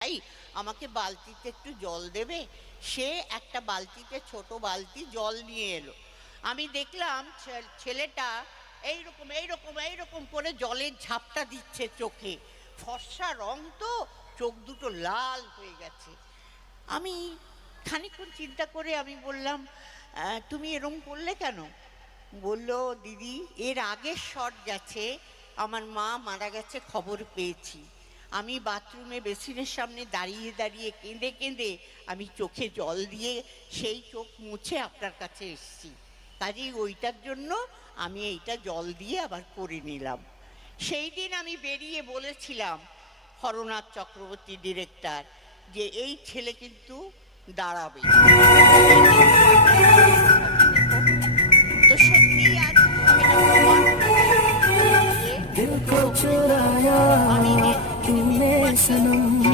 ভাই আমাকে বালতিতে একটু জল দেবে? সে একটা বালতিতে, ছোট বালতি জল নিয়ে এলো। আমি দেখলাম ছেলেটা এইরকম এইরকম এইরকম করে জলের ঝাপটা দিচ্ছে চোখে। ফর্সা রং তো, চোখ দুটো লাল হয়ে গেছে। আমি খানিকক্ষণ চিন্তা করে আমি বললাম, তুমি এরম করলে কেন? বলল, দিদি এর আগের শট গেছে, আমার মা মারা গেছে খবর পেয়েছি। আমি বাথরুমে বেসিনের সামনে দাঁড়িয়ে দাঁড়িয়ে কেঁদে কেঁদে আমি চোখে জল দিয়ে সেই চোখ মুছে আপনার কাছে এসেছি। কাজেই ওইটার জন্য আমি এইটা জল দিয়ে আবার করে নিলাম। সেই দিন আমি বেরিয়ে বলেছিলাম হরনাথ চক্রবর্তী ডিরেক্টর, যে এই ছেলে কিন্তু দাঁড়াবে। তো সত্যি আজ दिल को चुराया तूने सनम।